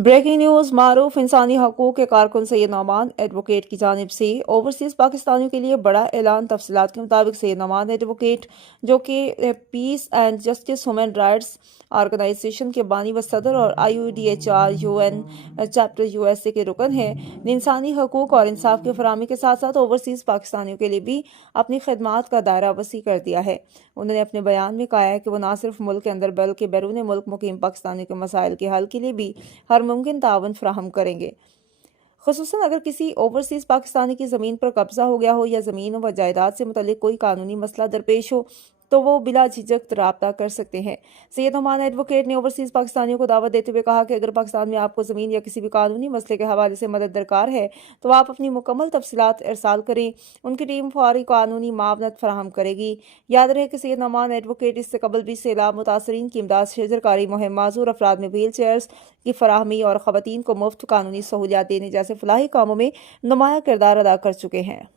Breaking news. मारूफ इंसानी हकूक के कारकुन सैयद नौमान एडवोकेट की जानिब से ओवरसीज पाकिस्तानियों के लिए बड़ा ऐलान। तफसीलात के मुताबिक सैयद नौमान एडवोकेट, जो कि peace and justice human rights organization के बानी व सदर और IUDHR UN चैप्टर USA के रुकन हैं, ने इंसानी हकूक और इंसाफ की फराहमी के साथ साथ ओवरसीज पाकिस्तानियों के लिए भी अपनी खदमात का दायरा वसी कर दिया है। उन्होंने अपने बयान में कहा है कि वो न सिर्फ मुल्क के अंदर बल्कि बैरून मुल्क मुकीम पाकिस्तानियों के मसाइल के हल के लिए भी हर मुमकिन तावन फराहम करेंगे। खुसूसन अगर किसी ओवरसीज पाकिस्तानी की ज़मीन पर कब्जा हो गया हो या ज़मीन व जायदाद से मुतल्लिक कोई कानूनी मसला दरपेश हो तो वो बिला झिझक राब्ता कर सकते हैं। सैयद नौमान एडवोकेट ने ओवरसीज पाकिस्तानियों को दावत देते हुए कहा कि अगर पाकिस्तान में आपको ज़मीन या किसी भी कानूनी मसले के हवाले से मदद दरकार है तो आप अपनी मुकम्मल तफसीलात इरसाल करें, उनकी टीम फौरी कानूनी मावनत फराहम करेगी। याद रहे कि सैयद नौमान एडवोकेट इससे कबल भी सैलाब मुतासरीन की इमदाद, शजरकारी मुहिम, माजूर अफराद में व्हील चेयर्स की फराहमी और ख़वातीन को मुफ्त कानूनी सहूलियात देने जैसे फलाही कामों में नुमाया किरदार अदा कर चुके हैं।